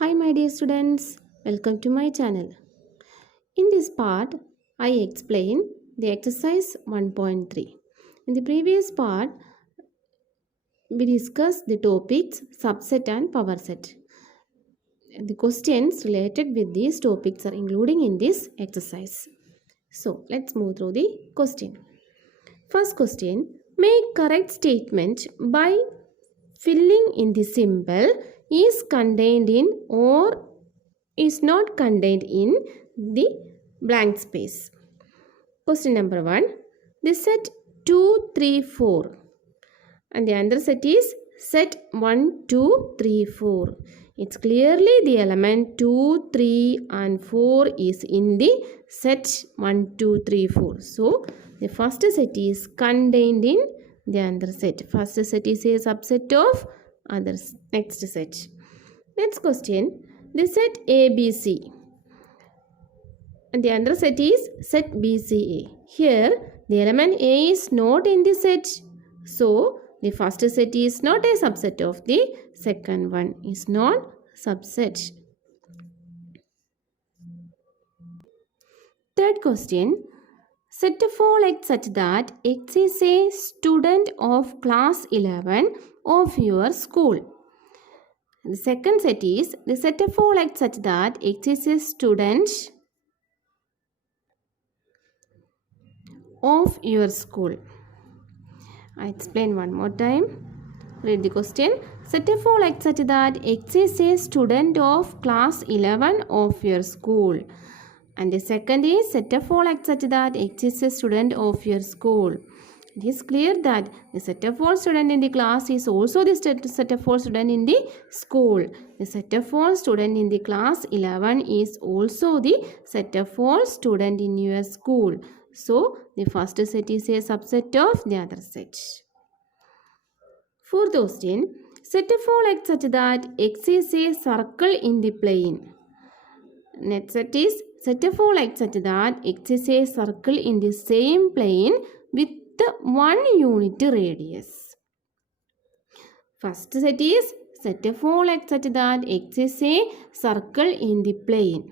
Hi my dear students, welcome to my channel. In this part, I explain the exercise 1.3. In the previous part, we discussed the topics subset and power set. The questions related with these topics are included in this exercise. So, let's move through the question. First question, make correct statement by filling in the symbol is contained in or is not contained in the blank space. Question number 1. The set 2, 3, 4 and the other set is set 1, 2, 3, 4. It's clearly the element 2, 3 and 4 is in the set 1, 2, 3, 4. So, the first set is contained in the other set. First set is a subset of others. Next set. Next question. The set ABC and the other set is set BCA. Here the element A is not in the set. So the first set is not a subset of the second one. Is not subset. Third question. Set a fall X such that X is a student of class 11 of your school. The second set is the set of all X such that X is a student of your school. I explain one more time. Read the question. Set of all X such that X is a student of class 11 of your school. And the second is set of all X such that X is a student of your school. It is clear that the set of all student in the class is also the set of all student in the school. The set of all student in the class 11 is also the set of all student in your school. So, the first set is a subset of the other set. Fourth question, set of all X such that X is a circle in the plane. Next set is set of all X such that X is a circle in the same plane with the 1 unit radius. First set is set of all X such that X is a circle in the plane.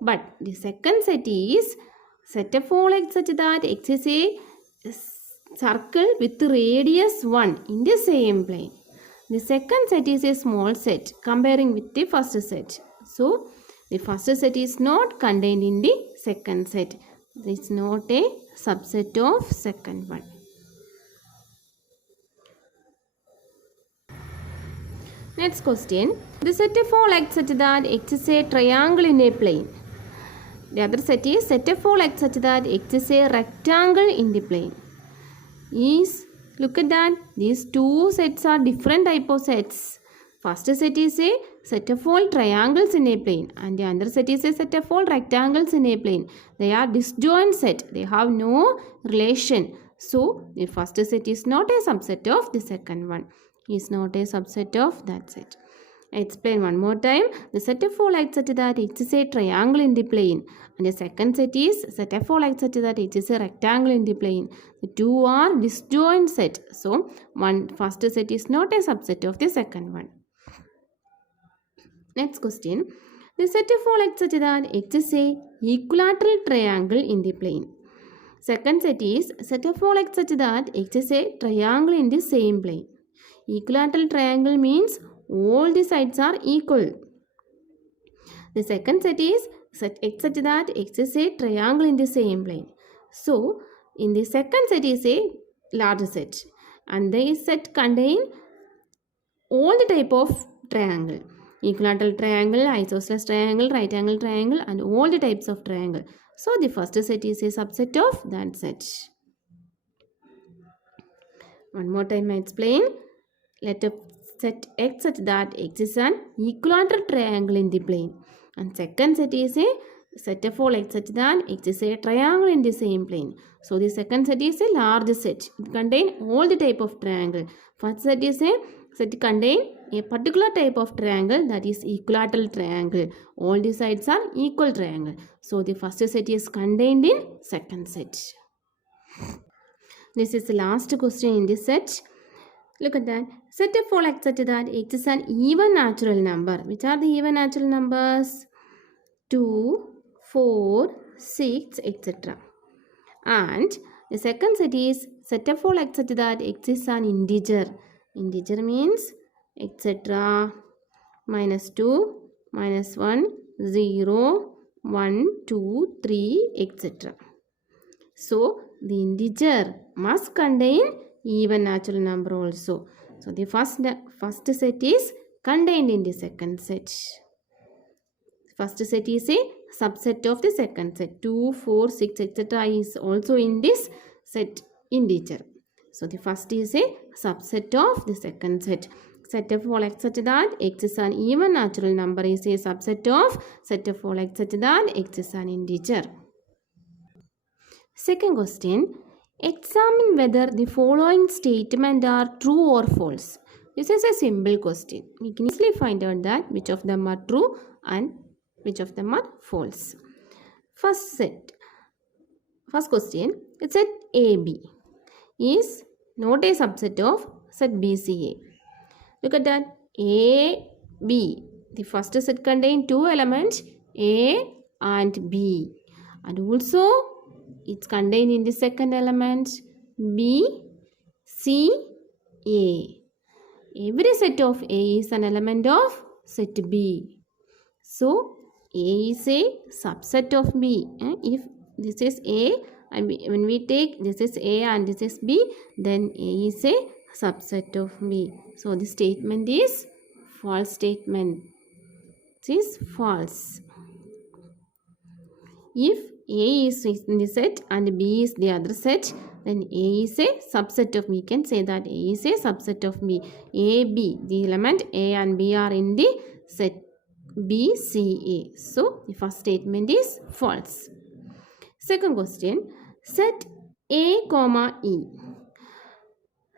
But the second set is set of all X such that X is a circle with radius 1 in the same plane. The second set is a small set comparing with the first set. So, the first set is not contained in the second set. It is not a subset of second one. Next question. The set of all X such that X is a triangle in a plane. The other set is set of all X such that X is a rectangle in the plane. Look at that. These two sets are different type of sets. First set is a set of all triangles in a plane and the other set is a set of all rectangles in a plane. They are disjoint set. They have no relation. So, the first set is not a subset of the second one. Is not a subset of that set. I explain one more time. The set of all X such that X is a triangle in the plane and the second set is set of all X such that X is a rectangle in the plane. The two are disjoint set. So, first set is not a subset of the second one. Next question. The set of all X such that X is a equilateral triangle in the plane. Second set is set of all X such that X is a triangle in the same plane. Equilateral triangle means all the sides are equal. The second set is set X such that X is a triangle in the same plane. So, in the second set is a large set and this set contain all the type of triangle. Equilateral triangle, isosceles triangle, right angle triangle and all the types of triangle. So, the first set is a subset of that set. One more time I explain. Let us set X such that X is an equilateral triangle in the plane. And second set is a set of all X such that X is a triangle in the same plane. So, the second set is a large set. It contains all the type of triangle. First set is a set contain a particular type of triangle, that is equilateral triangle. All the sides are equal triangle. So, the first set is contained in second set. This is the last question in this set. Look at that. Set of all x such that x is an even natural number. Which are the even natural numbers? 2, 4, 6, etc. And the second set is set of all x such that x is an integer. Integer means etc. -2, -1, 0, 1, 2, 3, etc. So the integer must contain even natural number also. So the first set is contained in the second set. First set is a subset of the second set. 2, 4, 6, etc. is also in this set integer. So the first is a subset of the second set. Set of all x such that x is an even natural number is a subset of set of all x such that x is an integer. Second question. Examine whether the following statements are true or false. This is a simple question. We can easily find out that which of them are true and which of them are false. First question. Set AB is not a subset of set BCA. Look at that. A, B. The first set contains two elements A and B. And also it's contained in the second element B, C, A. Every set of A is an element of set B. So A is a subset of B. If this is A and when we take this is A and this is B, then A is a subset of B. So the statement is false statement. This is false. If A is in the set and B is the other set, then A is a subset of, we can say that A is a subset of B. A, B, the element A and B are in the set B, C, A. So the first statement is false. Second question, set A, E.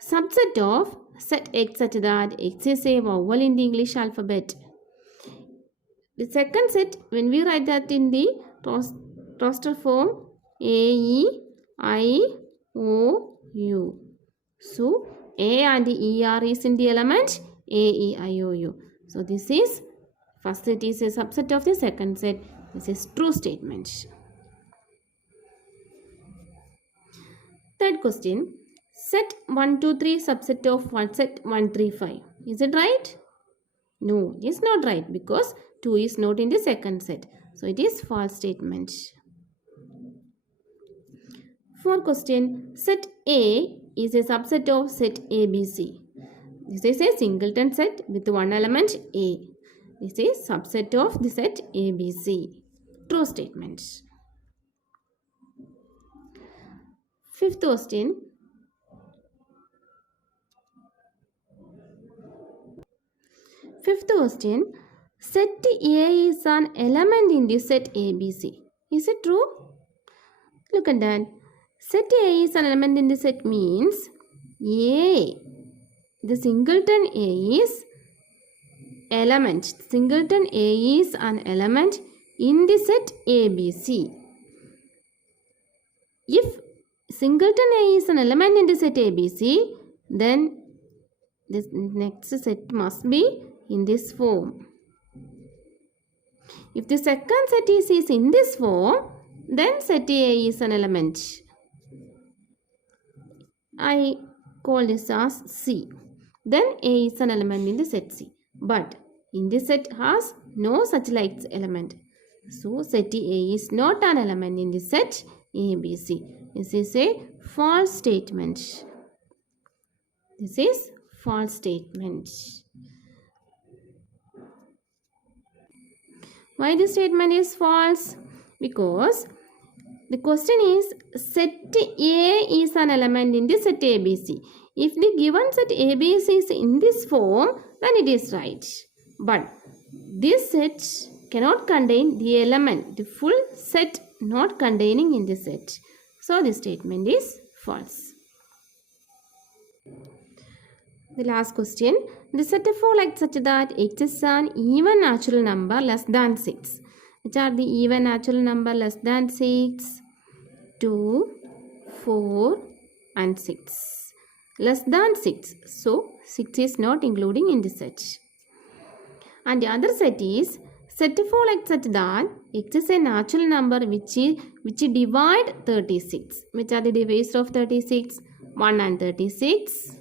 Subset of set X such that X is a vowel in the English alphabet. The second set, when we write that in the roster form, A, E, I, O, U. So A and E are is in the element A, E, I, O, U. So this is first set is a subset of the second set. This is true statement. Third question. Set 1, 2, 3 subset of one set 1, 3, 5. Is it right? No, it's not right because 2 is not in the second set. So it is false statement. Fourth question. Set A is a subset of set ABC. This is a singleton set with one element A. This is subset of the set ABC. True statement. Fifth question. Set A is an element in the set ABC. Is it true? Look at that. Set A is an element in the set means A, the singleton A is element. Singleton A is an element in the set ABC. If singleton A is an element in the set ABC, then this next set must be in this form. If the second set is in this form, then set A is an element. I call this as C. Then A is an element in the set C. But in this set has no such like element. So set A is not an element in the set ABC. This is a false statement. This is false statement. Why this statement is false? Because the question is set A is an element in the set ABC. If the given set ABC is in this form, then it is right. But this set cannot contain the element, the full set not containing in the set. So this statement is false. The last question. The set of all x such that x is an even natural number less than 6. Which are the even natural number less than 6? 2, 4 and 6. less than 6. So 6 is not including in this set. And the other set is set of all x such that x is a natural number which divide 36. Which are the divisors of 36? 1 and 36.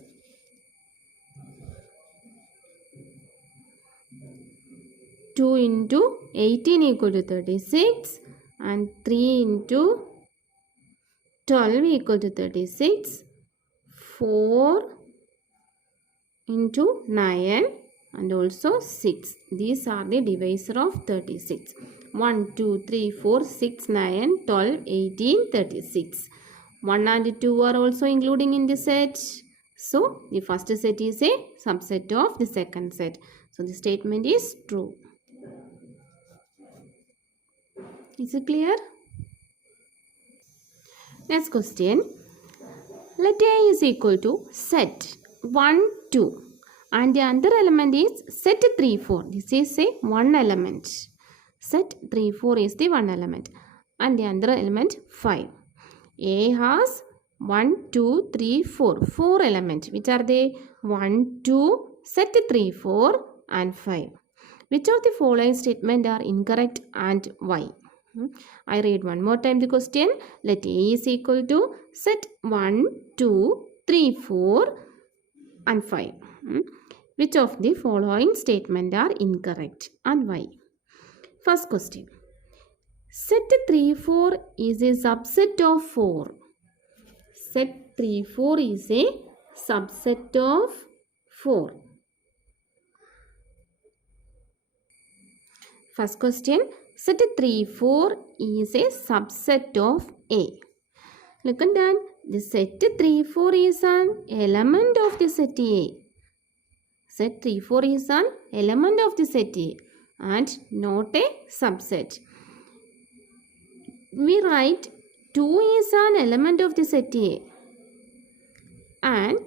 2 into 18 equal to 36 and 3 into 12 equal to 36. 4 into 9 and also 6. These are the divisor of 36. 1, 2, 3, 4, 6, 9, 12, 18, 36. 1 and 2 are also including in the set. So, the first set is a subset of the second set. So, the statement is true. Is it clear? Next question. Let A is equal to set 1, 2 and the other element is set 3, 4. This is a one element. Set 3, 4 is the one element and the other element 5. A has 1, 2, 3, 4. 4 elements. Which are they? 1, 2, set 3, 4 and 5. Which of the following statements are incorrect and why? I read one more time the question. Let A is equal to set 1, 2, 3, 4 and 5. Which of the following statements are incorrect and why? First question. Set 3, 4 is a subset of 4. Set 3, 4 is a subset of 4. First question. Set 3, 4 is a subset of A. Look at that. The set 3, 4 is an element of the set A. Set 3, 4 is an element of the set A and not a subset. We write 2 is an element of the set A. And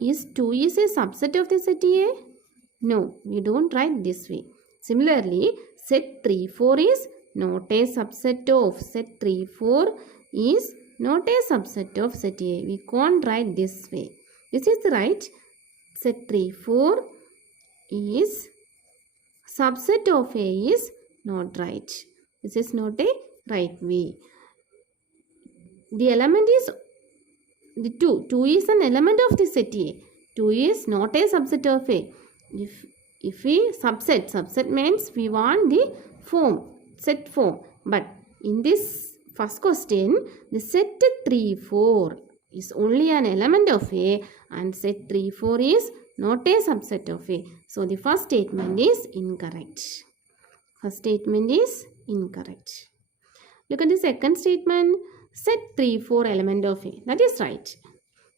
is 2 is a subset of the set A? No, we don't write this way. Similarly, set 3, 4 is not a subset of. Set 3, 4 is not a subset of set A. We can't write this way. This is right. Set 3, 4 is subset of A is not right. This is not a right way. The element is the 2. 2 is an element of the set A. 2 is not a subset of A. If we subset means we want the form, set form. But in this first question, the set 3, 4 is only an element of A and set 3, 4 is not a subset of A. So, the first statement is incorrect. First statement is incorrect. Look at the second statement. Set 3, 4 element of A. That is right.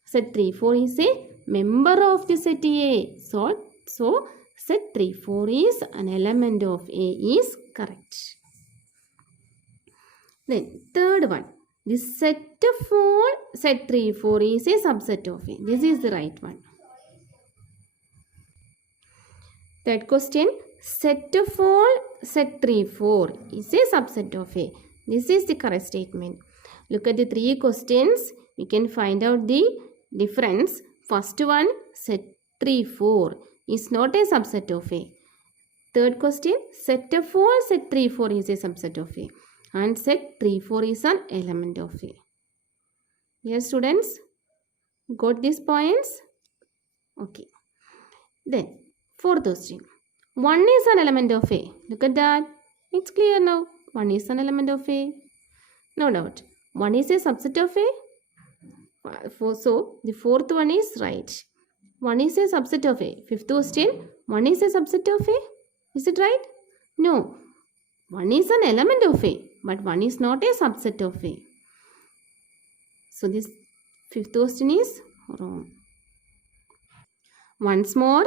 Set 3, 4 is a member of the set A. So set 3, 4 is an element of A is correct. Then third one. The set 3, 4 is a subset of A. This is the right one. Third question. Set 3, 4 is a subset of A. This is the correct statement. Look at the three questions. We can find out the difference. First one, set 3, 4 is not a subset of A. Third question, set 3, 4 is a subset of A. And set 3, 4 is an element of A. Yes, students? Got these points? Okay. Then, fourth question. 1 is an element of A. Look at that. It's clear now. 1 is an element of A. No doubt. 1 is a subset of A. So, the fourth one is right. 1 is a subset of A. Fifth question. 1 is a subset of A. Is it right? No. 1 is an element of A. But 1 is not a subset of A. So, this fifth question is wrong. Once more.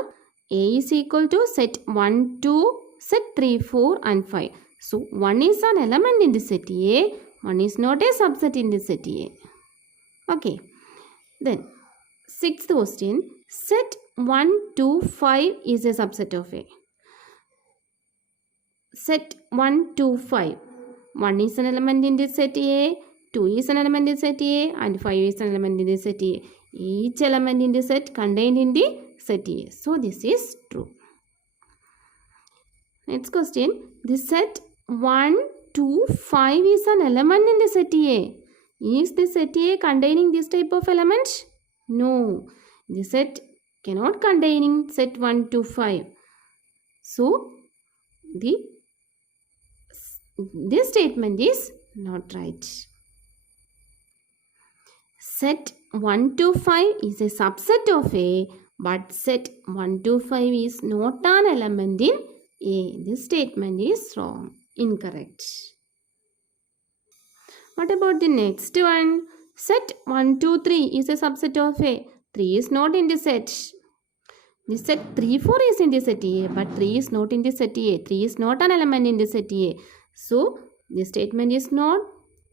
A is equal to set 1, 2, set 3, 4 and 5. So, 1 is an element in the set A. 1 is not a subset in the set A. Okay. Then, sixth question. Set 1, 2, 5 is a subset of A. Set 1, 2, 5. 1 is an element in the set A. 2 is an element in the set A. And 5 is an element in the set A. each element in the set contained in the set A. So this is true. Next question. The set 1, 2, 5 is an element in the set A. Is the set A containing this type of element? No. The set cannot containing set 1 to 5. So this statement is not right. Set 1 to 5 is a subset of A, but set 1 to 5 is not an element in A. This statement is wrong, incorrect. What about the next one? Set 1, 2, 3 is a subset of A. 3 is not in the set. The set 3, 4 is in the set A, but 3 is not in the set A. 3 is not an element in the set A. So, this statement is not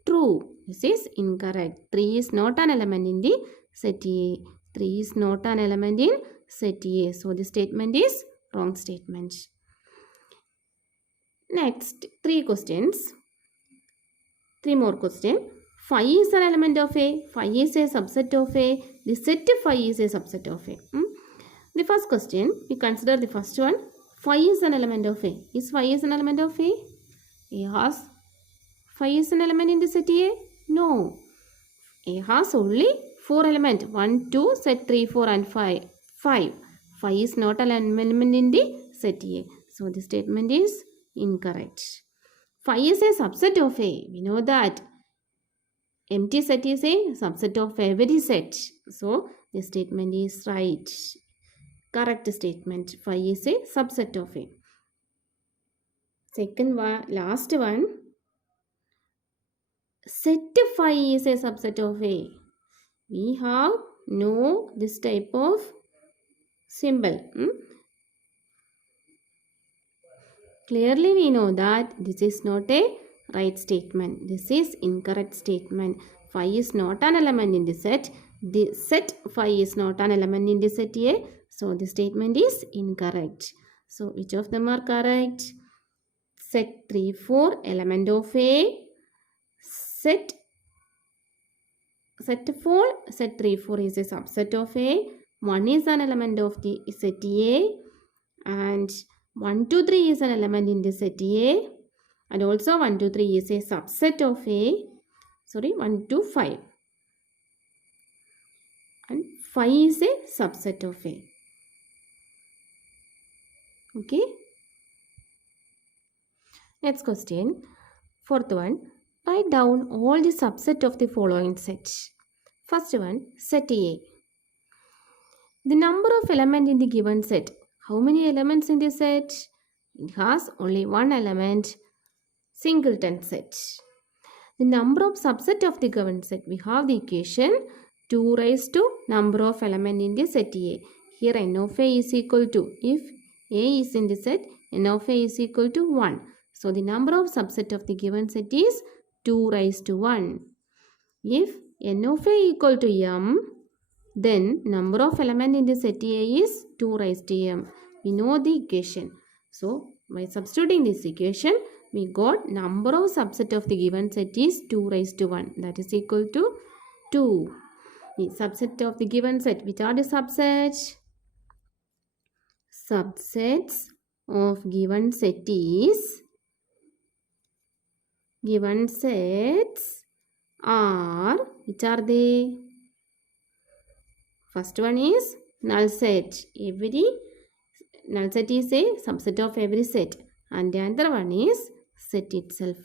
true. This is incorrect. 3 is not an element in the set A. 3 is not an element in set A. So, the statement is wrong statement. Next, 3 questions. 3 more questions. 5 is an element of A. 5 is a subset of A. The set 5 is a subset of A. The first question, we consider the first one. 5 is an element of A. Is 5 is an element of A? A has 5 is an element in the set A? No. A has only 4 elements. 1, 2, set 3, 4 and 5. 5. 5 is not an element in the set A. So, the statement is incorrect. 5 is a subset of A. We know that. Empty set is a subset of every set. So, the statement is right. Correct statement. 5 is a subset of A. Second one, last one. Set 5 is a subset of A. We have no this type of symbol. Clearly we know that this is not a right statement. This is incorrect statement. 5 is not an element in the set. The set 5 is not an element in the set A. So the statement is incorrect. So which of them are correct? Set 3, 4 element of A. Set 4, set 3, 4 is a subset of A. 1 is an element of the set A. And 1, 2, 3 is an element in the set A. And also 1, 2, 3 is a subset of A. Sorry, 1, 2, 5. And 5 is a subset of A. Okay. Next question. Fourth one. Write down all the subset of the following sets. First one, set A. The number of elements in the given set. How many elements in the set? It has only one element. Singleton set. The number of subset of the given set. We have the equation 2 raised to number of elements in the set A. Here n of A is equal to, if A is in the set, n of A is equal to 1. So the number of subset of the given set is 2 raised to 1. If n of A equal to m, then number of elements in the set A is 2 raised to m. We know the equation. So by substituting this equation, we got number of subset of the given set is 2 raised to 1. That is equal to 2. The subset of the given set. Which are the subsets? Subsets of given set is, given sets are, which are they? First one is null set. Every null set is a subset of every set. And the other one is set itself.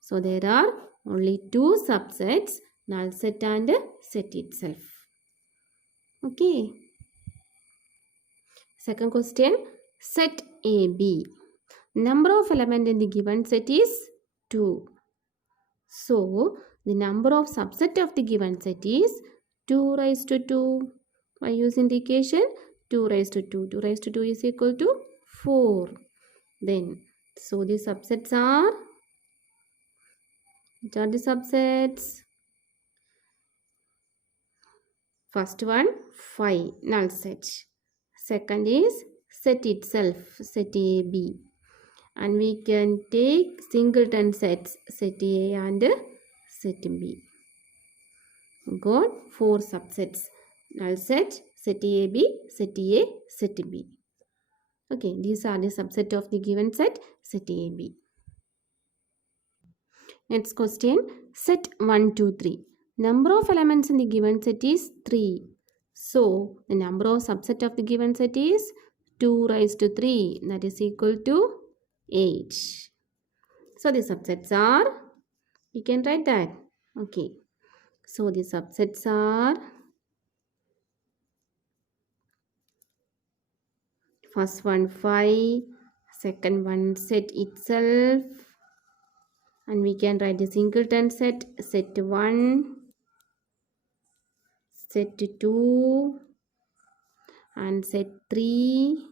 So there are only two subsets, null set and set itself. Okay. Second question, set AB. Number of elements in the given set is 2. So the number of subset of the given set is 2 raised to 2. By using the equation 2 raised to 2. 2 raised to 2 is equal to 4. Then, so the subsets are, which are the subsets? First one, 5, null set. Second is set itself, set AB. And we can take singleton sets, set A and set B. Got 4 subsets. null set, set A, set A, set B. Okay, these are the subset of the given set, set A, B. Next question, set 1, 2, 3. Number of elements in the given set is 3. So, the number of subset of the given set is 2 raised to 3, that is equal to 8. So, the subsets are, you can write that. Okay. So, the subsets are, first one 5, second one set itself, and we can write the singleton set, set 1, set 2, and set 3,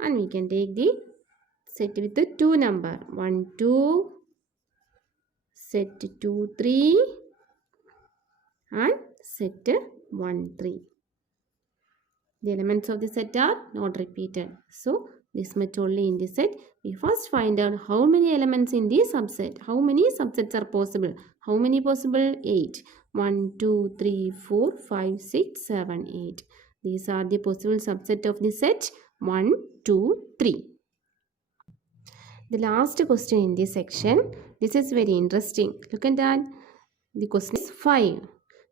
and we can take the set with the 2 number, 1, 2, set 2, 3, and set 1, 3. The elements of the set are not repeated. So, this much only in the set. We first find out how many elements in the subset. How many subsets are possible? How many possible? 8. 1, 2, 3, 4, 5, 6, 7, 8. These are the possible subset of the set 1, 2, 3. The last question in this section. This is very interesting. Look at that. The question is 5.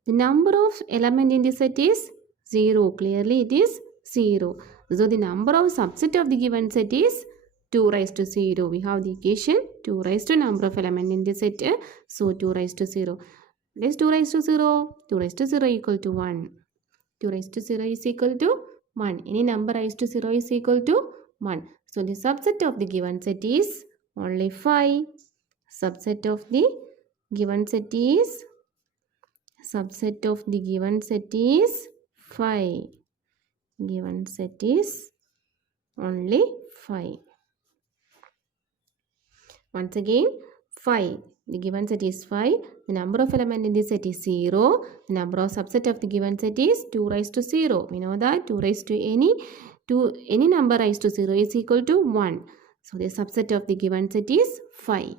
The number of element in the set is 0. Clearly it is 0. So the number of subset of the given set is 2 raised to 0. We have the equation 2 raised to number of element in the set. So 2 raised to 0. What is 2 raised to 0? 2 raised to 0 equal to 1. 2 raised to 0 is equal to 1. Any number raised to 0 is equal to 1. So the subset of the given set is only 5. Subset of the given set is subset of the given set is 5. Given set is only 5. Once again, 5. The given set is 5. The number of element in the set is 0. The number of subset of the given set is 2 raised to 0. We know that 2 raised to any number raised to 0 is equal to 1. So the subset of the given set is 5.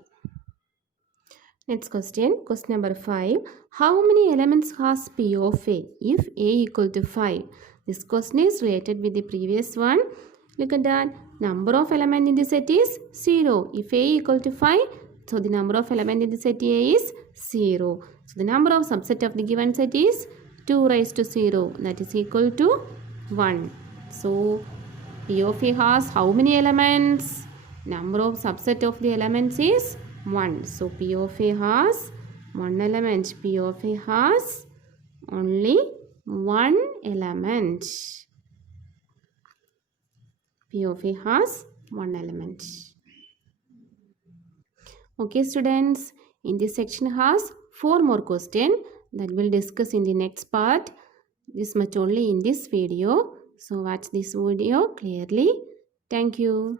Next question, question number 5. How many elements has P of A if A equal to 5? This question is related with the previous one. Look at that. Number of element in the set is 0. If A equal to 5, so the number of element in the set A is 0. So the number of subset of the given set is 2 raised to 0. That is equal to 1. So P of A has how many elements? Number of subset of the elements is 1. So P of A has 1 element. P of A has only 1 element. P of A has 1 element. Okay students, in this section has 4 more questions that we'll discuss in the next part. This much only in this video. So watch this video clearly. Thank you.